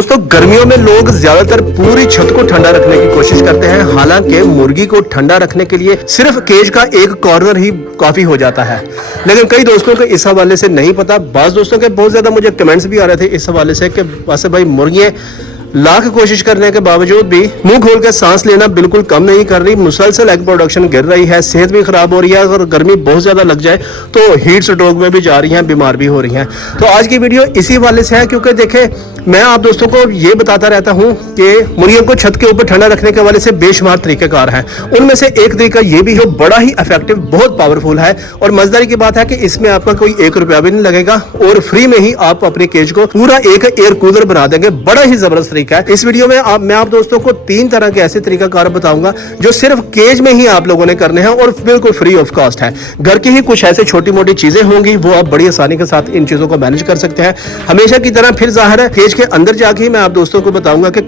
दोस्तों गर्मियों में लोग ज्यादातर पूरी छत को ठंडा रखने की कोशिश करते हैं। हालांकि मुर्गी को ठंडा रखने के लिए सिर्फ केज का एक कॉर्नर ही काफी हो जाता है, लेकिन कई दोस्तों को इस हवाले से नहीं पता। बाज़ दोस्तों के बहुत ज्यादा मुझे कमेंट्स भी आ रहे थे इस हवाले से कि वैसे भाई मुर्गियां लाख कोशिश करने के बावजूद भी मुंह खोल के सांस लेना बिल्कुल कम नहीं कर रही, मुसलसल एग प्रोडक्शन गिर रही है, सेहत भी खराब हो रही है। अगर गर्मी बहुत ज्यादा लग जाए तो हीट स्ट्रोक में भी जा रही हैं, बीमार भी हो रही हैं। तो आज की वीडियो इसी वाले से है, क्योंकि देखें मैं आप दोस्तों को ये बताता रहता हूं कि मुर्गियों को छत के ऊपर ठंडा रखने के वाले से बेशुमार तरीकेकार हैं। उनमें से एक तरीका ये भी है, बड़ा ही इफेक्टिव, बहुत पावरफुल है। और मजेदारी की बात है कि इसमें आपका कोई 1 रुपया भी नहीं लगेगा और फ्री में ही आप अपने केज को पूरा एक एयर कूलर बना देंगे। बड़ा ही जबरदस्त तरीका है। इस वीडियो में मैं आप दोस्तों को 3 तरह के ऐसे तरीकाकार बताऊंगा जो सिर्फ केज में ही आप लोगों ने करने हैं और बिल्कुल फ्री ऑफ कॉस्ट है। घर की ही कुछ ऐसे छोटी मोटी चीजें होंगी, वो आप बड़ी आसानी के साथ इन चीजों को मैनेज कर सकते हैं। हमेशा की तरह फिर जाहिर है केज के अंदर जाके मैं आप दोस्तों को बताऊंगा कि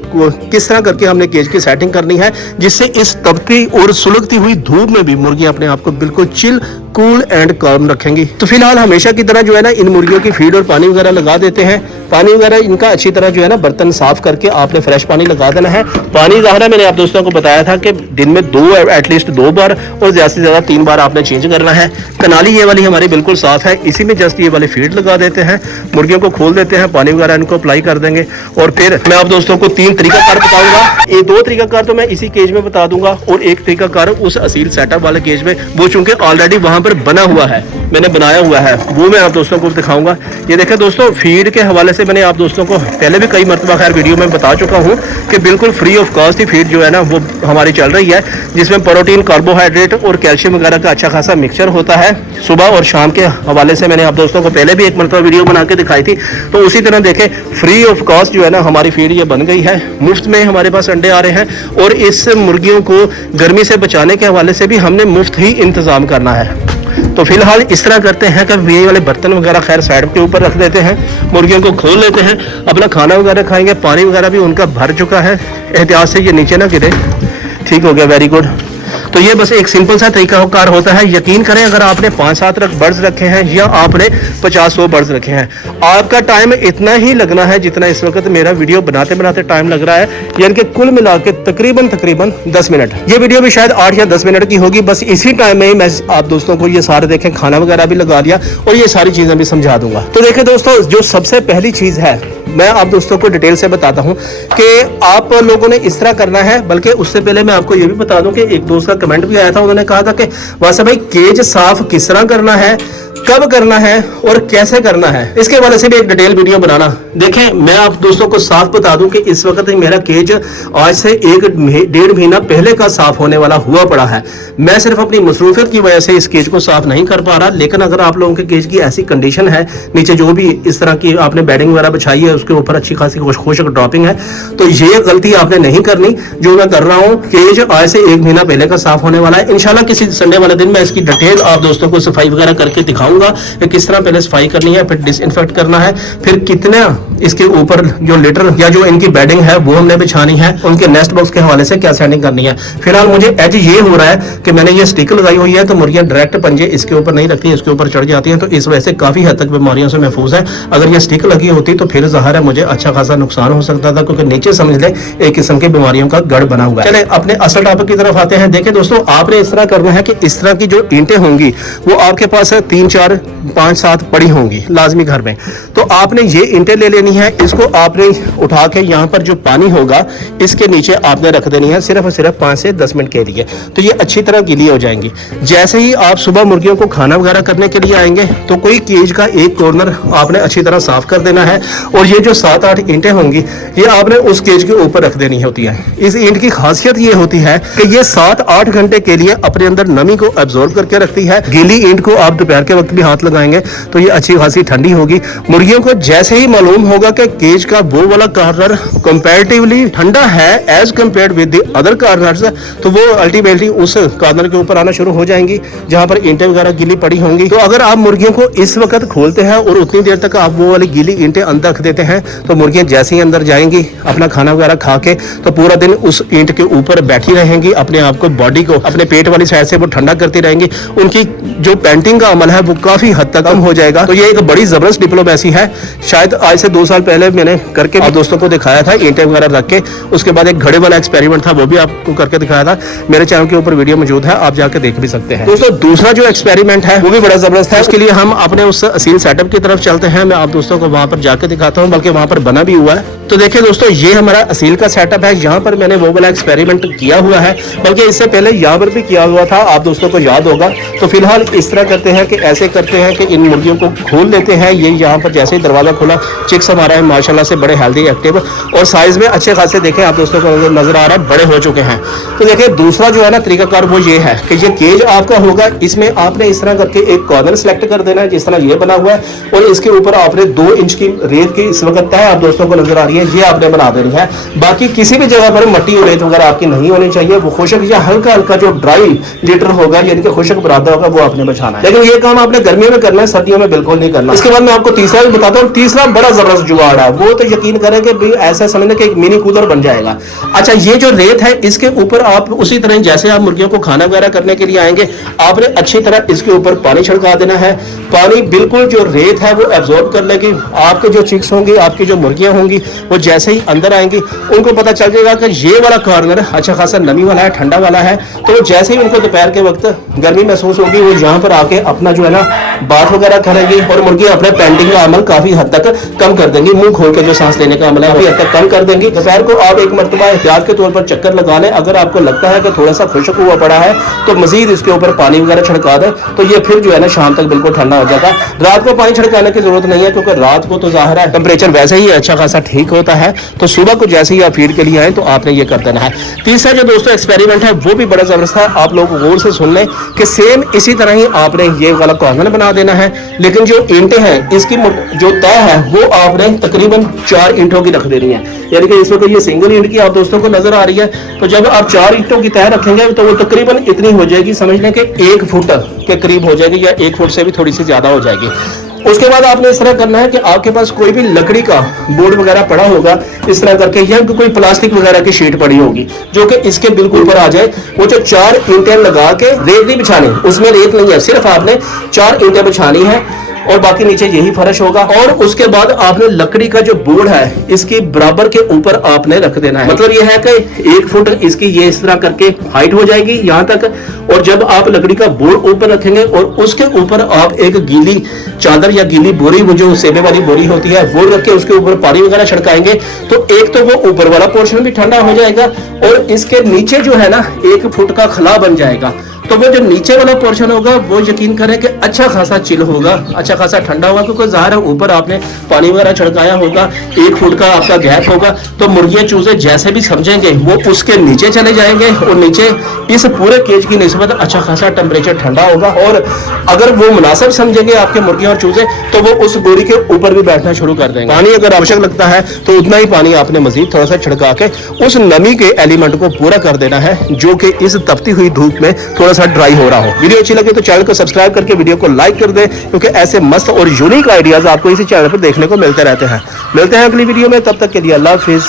किस तरह करके हमने केज की सेटिंग करनी है, जिससे इस तपती और सुलगती हुई धूप में भी मुर्गियां अपने आप को बिल्कुल चिल, कूल एंड काम रखेंगी। तो फिलहाल हमेशा की तरह जो है ना इन मुर्गियों की फीड और पानी वगैरह लगा देते हैं। पानी वगैरह इनका अच्छी तरह जो है ना बर्तन साफ करके आपने फ्रेश पानी लगा देना है। पानी ज़ाहिर है मैंने आप दोस्तों को बताया था कि दिन में एटलीस्ट 2 बार और ज़्यादा से ज़्यादा 3 बार आपने चेंज करना है। कनाली ये वाली हमारी बिल्कुल साफ है, इसी में जस्ट ये वाली फीड लगा देते हैं, मुर्गियों को खोल देते हैं, पानी वगैरह इनको अप्लाई कर देंगे। और फिर मैं आप दोस्तों को 3 तरीकाकार बताऊंगा। ये 2 तरीकाकार तो मैं इसी केज में बता दूंगा और एक तरीकाकार उस असील सेटअप वाले केज में, वो चूंकि ऑलरेडी वहां पर बना हुआ है, मैंने बनाया हुआ है, वो मैं आप दोस्तों को दिखाऊंगा। ये देखें दोस्तों, फीड के हवाले से मैंने आप दोस्तों को पहले भी कई मरतबा खैर वीडियो में बता चुका हूं कि बिल्कुल free of cost he feed जो है ना वो हमारी चल रही है, जिसमें प्रोटीन, कार्बोहाइड्रेट और कैल्शियम वगैरह का अच्छा खासा मिक्सचर होता है। सुबह और शाम के हवाले से मैंने आप दोस्तों को पहले भी एक मरतबा वीडियो बना के दिखाई थी। तो उसी तरह देखें फ्री ऑफ कॉस्ट जो है ना हमारी फीड ये बन गई है। मुफ्त में हमारे पास अंडे आ रहे हैं और इस मुर्गियों को गर्मी से बचाने के हवाले से भी हमने मुफ्त ही इंतजाम करना है। तो फिलहाल इस तरह करते हैं कि ये वाले बर्तन वगैरह खैर साइड के ऊपर रख देते हैं, मुर्गियों को खोल लेते हैं, अपना खाना वगैरह खाएंगे। पानी वगैरह भी उनका भर चुका है, एहतियात से ये नीचे ना गिरे। ठीक हो गया, वेरी गुड। तो ये बस एक सिंपल सा तरीकाकार होता है। यकीन करें अगर आपने 5-7 बर्ड्स रखे हैं या आपने 50-100 बर्ड्स रखे हैं, आपका टाइम इतना ही लगना है जितना इस वक्त मेरा वीडियो बनाते बनाते टाइम लग रहा है, यानी कि कुल मिला के तकरीबन 10 मिनट। ये वीडियो भी शायद 8 या 10 मिनट की होगी। बस इसी टाइम में ही मैं आप दोस्तों को ये सारे देखें खाना वगैरह भी लगा दिया और ये सारी चीजें भी समझा दूंगा। तो देखें दोस्तों, जो सबसे पहली चीज है मैं आप दोस्तों को डिटेल से बताता हूं कि आप लोगों ने इस तरह करना है। बल्कि उससे पहले मैं आपको ये भी बता दूं कि एक दोस्त का कमेंट भी आया था, उन्होंने कहा था कि वैसे भाई केज साफ किस तरह करना है, कब करना है और कैसे करना है, इसके बारे से भी एक डिटेल वीडियो बनाना। देखें मैं आप दोस्तों को साफ बता दूं कि इस वक्त मेरा केज आज से 1-1.5 महीना पहले का साफ होने वाला हुआ पड़ा है। मैं सिर्फ अपनी मसरूफियत की वजह से इस केज को साफ नहीं कर पा रहा। लेकिन अगर आप लोगों के केज की ऐसी कंडीशन है, नीचे जो भी इस तरह की आपने बेडिंग वगैरह बिछाई है उसके ऊपर अच्छी खासी खुशक ड्रॉपिंग है, तो ये गलती आपने नहीं करनी जो मैं कर रहा हूँ। केज आज से 1 महीना पहले का साफ होने वाला है। इंशाल्लाह किसी संडे वाले दिन मैं इसकी डिटेल आप दोस्तों को सफाई वगैरह करके दिखाऊंगा कि किस तरह पहले सफाई करनी है, फिर डिसइंफेक्ट करना है, फिर कितना इसके ऊपर जो लिटर या जो इनकी बेडिंग है वो हमने बिछानी है, उनके नेस्ट बॉक्स के हवाले से क्या सेटिंग करनी है। फिलहाल मुझे एज ये हो रहा है कि मैंने ये स्टिक लगाई हुई है तो मुर्गियां डायरेक्ट पंजे इसके ऊपर नहीं रखती, इसके ऊपर चढ़ जाती हैं, तो इस वजह से काफी हद तक बीमारियों से महफूज है। अगर ये स्टिक लगी होती तो फिर ज़ाहिर है मुझे अच्छा खासा नुकसान हो सकता था, क्योंकि नीचे समझ ले एक किस्म की बीमारियों का गढ़ बना हुआ है। चले अपने असल टॉपिक की तरफ आते हैं। देखें दोस्तों, आपने इस तरह करना है कि इस तरह की जो ईंटें होंगी वो आपके पास 3-4-5-7 पड़ी होंगी लाजमी घर में। तो आपने ये ईंटें ले लेनी है, इसको आपने उठा के यहाँ पर जो पानी होगा इसके नीचे आपने रख देनी है सिर्फ और सिर्फ 5 से 10 मिनट के लिए। तो ये अच्छी तरह गीली हो जाएंगी। जैसे ही आप सुबह मुर्गियों को खाना वगैरह करने के लिए आएंगे तो कोई केज का एक कॉर्नर आपने अच्छी तरह साफ कर देना है और ये जो 7-8 ईंटें होंगी ये आपने उस केज के ऊपर रख देनी होती है। इस ईंट की खासियत ये होती है कि ये 7-8 घंटे के लिए अपने अंदर नमी को एब्जॉर्ब करके रखती है। गीली ईंट को आप दोपहर के वक्त भी हाथ लगाएंगे तो ये अच्छी खासी ठंडी होगी। मुर्गियों को जैसे ही मालूम होगा कि केज का वो वाला कॉर्नर कंपैरेटिवली ठंडा है as compared with the other corners, तो वो अल्टीमेटली उस कॉर्नर के ऊपर आना शुरू हो जाएंगी जहां पर ईंटें वगैरह गीली पड़ी होंगी। तो अगर आप मुर्गियों को इस वक्त खोलते हैं और उतनी देर तक आप वो वाली गीली ईंटें अंदर रख देते हैं तो मुर्गियां जैसे ही अंदर जाएंगी अपना खाना वगैरह खा के तो पूरा दिन उस ईंट के ऊपर बैठी रहेंगी, अपने आप को बॉडी को अपने पेट वाली साइड से वो ठंडा करती रहेंगी। उनकी जो पेंटिंग का अमल है वो काफी हद तक कम हो जाएगा। तो ये एक बड़ी जबरदस्त डिप्लोमेसी है। शायद आज से 2 साल पहले मैंने करके आप दोस्तों को दिखाया था, ईंटें वगैरह रख के। उसके बाद एक घड़े वाला एक्सपेरिमेंट था, वो भी आपको करके दिखाया था। मेरे चैनल के ऊपर वीडियो मौजूद है, आप जाके देख भी सकते हैं। दोस्तों दूसरा जो एक्सपेरिमेंट है वो भी बड़ा जबरदस्त है। उसके लिए हम अपने उस असील सेटअप की तरफ चलते हैं। मैं आप दोस्तों को वहां पर जाके दिखाता हूँ, बल्कि वहां पर बना भी हुआ है। तो देखिए दोस्तों, ये हमारा असील का सेटअप है। यहाँ पर मैंने वो वाला एक्सपेरिमेंट किया हुआ है, बल्कि इससे पहले यहाँ पर भी किया हुआ था, आप दोस्तों को याद होगा। तो फिलहाल इस तरह करते हैं कि ऐसे करते हैं कि इन मुर्गियों को खोल लेते हैं। ये यहाँ पर जैसे ही दरवाजा खोला, चिक्स हमारा है माशाल्लाह से बड़े हेल्दी, एक्टिव और साइज में अच्छे खासे देखें आप दोस्तों को नजर आ रहा है, बड़े हो चुके हैं। तो देखिए दूसरा जो है ना तरीकाकार वो ये है कि ये केज आपका होगा, इसमें आपने इस तरह करके एक कॉर्नर सेलेक्ट कर देना है, जिस तरह ये बना हुआ है, और इसके ऊपर आपने 2 इंच की रेत की इस वक्त है आप दोस्तों को नजर आ रही है, ये आपने बना देनी है। बाकी किसी भी जगह पर मट्टी और रेत वगैरह आपकी नहीं होनी चाहिए। वो खुशक या हल्का हल्का जो ड्राई लिटर होगा, यानी कि खुशक बरादा होगा, वो आपने बचाना है। लेकिन ये काम आपने गर्मियों में करना है, सर्दियों में बिल्कुल नहीं करना। इसके बाद मैं आपको तीसरा भी बताता हूँ। तीसरा बड़ा जबरदस्त जुगाड़ है, वो तो यकीन करें कि भाई ऐसा समझने कि एक मिनी कूलर बन जाएगा। अच्छा, ये जो रेत है इसके ऊपर आप उसी तरह जैसे आप मुर्गियों को खाना वगैरह करने के लिए आएंगे, आपने अच्छी तरह इसके ऊपर पानी छिड़का देना है। पानी बिल्कुल जो रेत है वो एब्जॉर्ब कर लेगी। आपके जो चिक्स होंगी, आपकी जो मुर्गियां होंगी, वो जैसे ही अंदर आएंगी उनको पता चल जाएगा कि ये वाला कॉर्नर अच्छा खासा नमी वाला है, ठंडा वाला है। तो जैसे ही उनको दोपहर के वक्त गर्मी महसूस होगी, वो यहाँ पर आके अपना जो है ना बात वगैरह करेंगी और मुर्गी अपने पेंटिंग का अमल काफी हद तक कम कर देंगी। मुंह खोल के जो सांस लेने का अमल है काफी हद तक कम कर देंगी। दोपहर को आप एक मरतबा एहतियात के तौर पर चक्कर लगा लें। अगर आपको लगता है कि थोड़ा सा खुश्क हुआ पड़ा है तो मजीद इसके ऊपर पानी वगैरह छिड़का दें, तो ये फिर जो है ना शाम तक बिल्कुल ठंडा हो जाएगा। रात को पानी छिड़काने की जरूरत नहीं है, क्योंकि रात को तो जाहिर है टेम्परेचर वैसे ही अच्छा खासा ठीक होता है। तो सुबह को जैसे ही आप फीड के लिए आए तो आपने ये कर देना है। तीसरा जो दोस्तों एक्सपेरिमेंट है वो भी बड़ा जबरदस्त है, आप लोग गौर से सुन लें कि सेम इसी तरह ही आपने ये वाला कॉर्नर बना देना है। लेकिन जो ईंटें हैं इसकी जो तय है वो आपने तकरीबन 4 ईंटों की रख देनी है। यानी कि इसमें ये सिंगल ईंट की आप दोस्तों को नजर आ रही है, तो जब आप 4 ईंटों की तय रखेंगे तो वो तकरीबन इतनी हो जाएगी, समझ लें कि 1 फुट के करीब हो जाएगी, या 1 फुट से भी थोड़ी सी ज्यादा हो जाएगी। उसके बाद आपने इस तरह करना है कि आपके पास कोई भी लकड़ी का बोर्ड वगैरह पड़ा होगा इस तरह करके, या कोई प्लास्टिक वगैरह की शीट पड़ी होगी जो कि इसके बिल्कुल ऊपर आ जाए। वो जो 4 ईंटें लगा के, रेत नहीं बिछानी, उसमें रेत नहीं है, सिर्फ आपने 4 ईंटें बिछानी है और बाकी नीचे यही फर्श होगा। और उसके बाद आपने लकड़ी का जो बोर्ड है इसके बराबर के ऊपर आपने रख देना है। मतलब ये है कि 1 फुट इसकी ये इस तरह करके हाइट हो जाएगी यहाँ तक। और जब आप लकड़ी का बोर्ड ऊपर रखेंगे और उसके ऊपर आप एक गीली चादर या गीली बोरी, वो जो सेबे वाली बोरी होती है, वो रख के उसके ऊपर पानी वगैरह छिड़काएंगे, तो एक तो वो ऊपर वाला पोर्शन भी ठंडा हो जाएगा और इसके नीचे जो है ना 1 फुट का खला बन जाएगा। तो वो जो नीचे वाला पोर्शन होगा वो यकीन करें कि अच्छा खासा चिल होगा, अच्छा खासा ठंडा होगा, क्योंकि ज़ाहिर है ऊपर आपने पानी वगैरह छिड़काया होगा, 1 फुट का आपका गैप होगा। तो मुर्गियां चूजे जैसे भी समझेंगे वो उसके नीचे चले जाएंगे और नीचे इस पूरे केज की निस्बत अच्छा खासा टेम्परेचर ठंडा होगा। और अगर वो मुनासिब समझेंगे आपके मुर्गियां और चूजे, तो वो उस बोरी के ऊपर भी बैठना शुरू कर देंगे। पानी अगर आवश्यक लगता है तो उतना ही पानी आपने मजीद थोड़ा सा छिड़का के उस नमी के एलिमेंट को पूरा कर देना है, जो कि इस तपती हुई धूप में थोड़ा सा ड्राई हो रहा हो। वीडियो अच्छी लगे तो चैनल को सब्सक्राइब करके वीडियो को लाइक कर दें, क्योंकि ऐसे मस्त और यूनिक आइडियाज आपको इसी चैनल पर देखने को मिलते रहते हैं। मिलते हैं अगली वीडियो में, तब तक के लिए अल्लाह हाफिज।